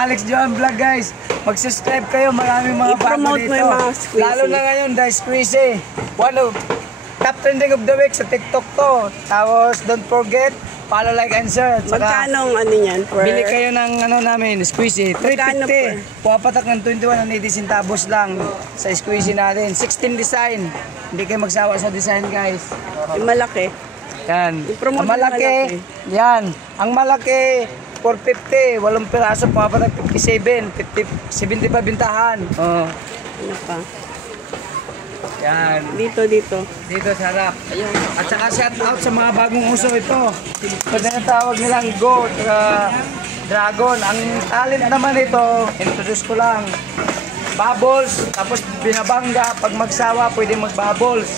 Alex Joan Vlog guys. Mag-subscribe kayo, maraming mga bago dito. Mga lalo na ngayon, dahil squeezy. One of top trending of the week sa TikTok to. Tapos don't forget, follow, like, and share. Magkano ano yan? Bili kayo ng ano namin, squeezy. 350. Pumapatak ng 21 centavos lang sa squeezy natin. 16 design. Hindi kayo magsawa sa design guys. Yung malaki. Yan. Ang malaki. Yan. Ang malaki, 450. 8 piraso, pumapatak 57. 75 bintahan. Oh. Ano pa? Yan. Dito. Dito sa harap. Ayun. At saka shout out sa mga bagong uso ito. Pwede na tawag nilang Goat, Dragon. Ang talent naman ito, introduce ko lang. Bubbles, tapos binabangga. Pag magsawa, pwede mag-bubbles.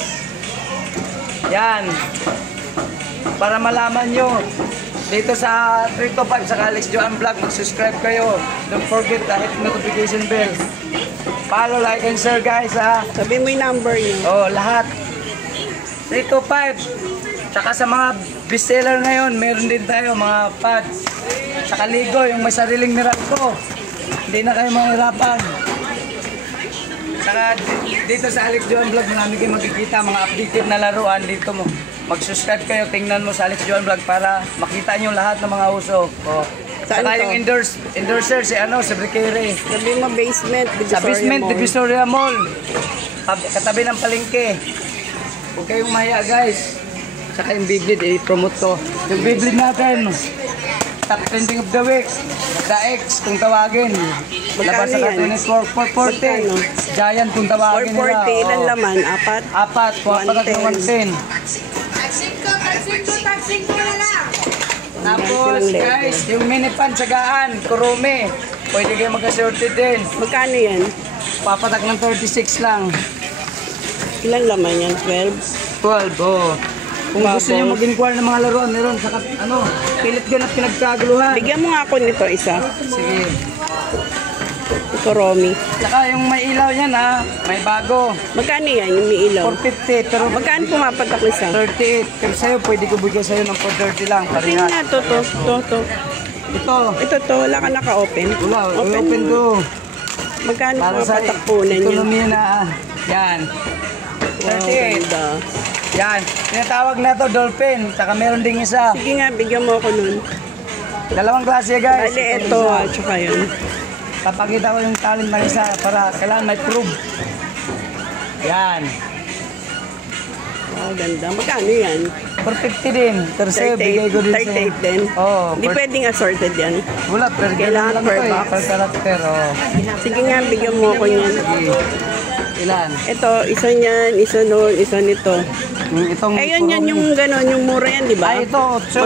Yan. Para malaman nyo. Dito sa 3 to 5 sa Alex Joan Vlog, mag-subscribe kayo. Don't forget to hit notification bell. Follow, like, and share guys ha. Sabi mo yung number nyo. Oh, lahat. 3 to 5. Tsaka sa mga bestseller ngayon, meron din tayo mga pads. Tsaka Ligo, yung may sariling Miracle. Hindi na kayo mahirapan. Tsaka dito sa Alex Joan Vlog, marami kayo makikita mga updated na laruan dito mo. Mag-subscribe kayo, tingnan mo sa Alex Joan Vlog para makita nyo lahat ng mga uso. Oh. Saka yung endorser si Brekere. Sabi mo basement, sa basement, Divisoria Mall. Katabi ng palengke. Huwag kayong mahiya guys. Saka yung Beyblade, i-promote ko. Yung Beyblade natin, top trending of the week. The X, kung tawagin. Labas sa Cartoon Network, 440. Giant, kung tawagin nila. 440, ilan laman? Apat? Apat, 110. Tagsing ko na lang. Tapos guys, yung mini pan tsagaan, Kurume. Pwede kayo mag-assorted din. Magkano yan? Papatak ng 36 lang. Ilan laman yan? 12? 12, oh. Kung gusto nyo mag-inquire ng mga laruan, meron sa pilit ganap pinagkaguluhan. Bigyan mo nga ako nito isa. Sige. Ito, Romy. Saka yung may ilaw yan ha, may bago. Magkano yan yung may ilaw? 450, pero Magkano pumapatak isa? 38. Pero sa'yo, pwede ko bigyan sa'yo ng 430 lang. Tingnan nga, to. Ito, wala ka naka-open. Wala, open to. Magkano Para sa pumapatak punan yun? ekonomiya na, yan. 38. Yan. Tinatawag na to dolphin. Saka meron ding isa. Sige nga, bigyan mo ako nun. Dalawang klase guys. Bale, ito, at saka yun. Papakita ko yung talent ng isa para kailangan may proof. Yan. Wow, ganda. Magkano yan? 450 din. Pero sa'yo, bigay ko din sa'yo. 38 din? Oo. Hindi pwedeng assorted yan. Wala, pero Kailangan lang per to box. Per karakter, oh. Sige nga, bigyan mo ako niyan. Ilan? Ito, isa niyan, isa nun, isa nito. Itong Ayun yan, yung gano'n, yung mura yan, di ba? Ay, ito, 8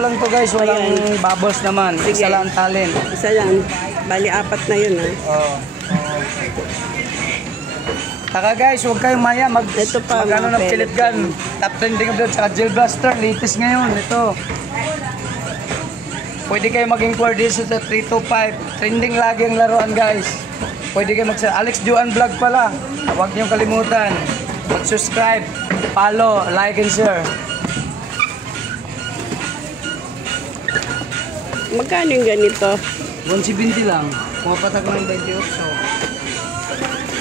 lang to guys. Walang bubbles naman. Sige. Isa lang talent. Isa lang. Bali, apat na yun, ha? Oo. Saka guys, huwag kayong maya. Ito pa, mag-ano mga ng pellet gun. Top trending of the saka Gel Blaster. Latest ngayon. Ito. Pwede kayo mag-inquire dito sa 325. Trending lagi ang laruan guys. Pwede kayo Alex Joan Vlog pala. Huwag niyong kalimutan. Mag-subscribe, follow, like, and share. Magkano yung ganito? 170 lang. Pumapatak ng 28.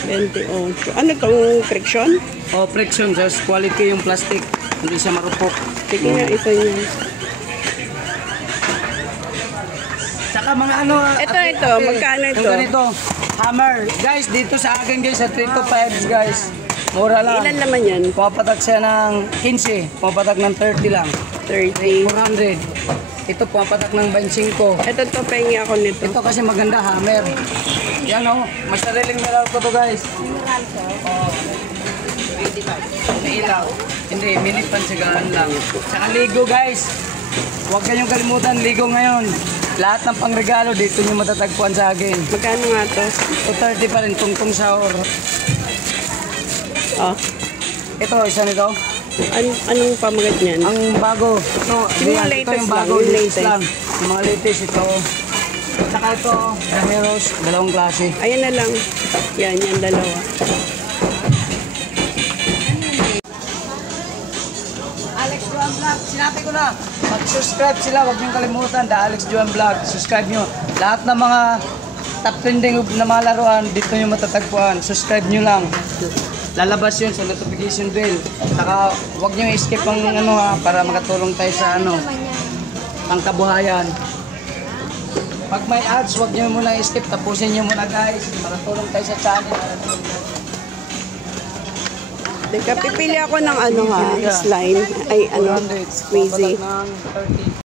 28. Ano tong friction? Oh, friction. Just quality yung plastic. Hindi siya marupok. Sige nga, isa niya. Saka mga ano... Ito. Magkano ito? Yung ganito. Hammer. Guys, dito sa akin guys, sa 3 to 5 guys. Mura lang. Ilan naman yan? Pumapatak siya ng 15. Pumapatak ng 30 lang. 30. 400. Ito pumapatak ng 25. Ito to, pahingi ako nito. Ito kasi maganda, hammer. Yan o. May sariling meral ko to guys. Oh. May ilaw. Hindi, minute pansagaan lang. Saka Ligo guys. Huwag kayong kalimutan, Ligo ngayon. Lahat ng pangregalo dito nyo matatagpuan sa akin. Magkano nga to? 230 pa rin, tungtong sahur. Oh. Ito, isa nito. Anong pamagat niyan? Ang bago. Ito, Yung mga ito latest yung bago, lang, yung latest latest. lang. Yung mga latest ito. Saka ito, The Heroes, dalawang klase. Ayan na lang. Yan, dalawa. Alex Joan Vlog, sinabi ko na. Mag-subscribe sila, huwag niyong kalimutan. The Alex Joan Vlog, subscribe nyo. Lahat ng mga top trending na mga laruan, dito nyo matatagpuan. Subscribe nyo lang. Lalabas yun sa notification bell. Saka huwag nyo i-skip ang ano ha, para makatulong tayo sa ano, pangkabuhayan. Pag may ads, huwag nyo muna i-skip. Tapusin nyo muna guys. Makatulong tayo sa channel. Teka, pipili ako ng ano ha, slime. Ay, ano, squeezy. Ng 30.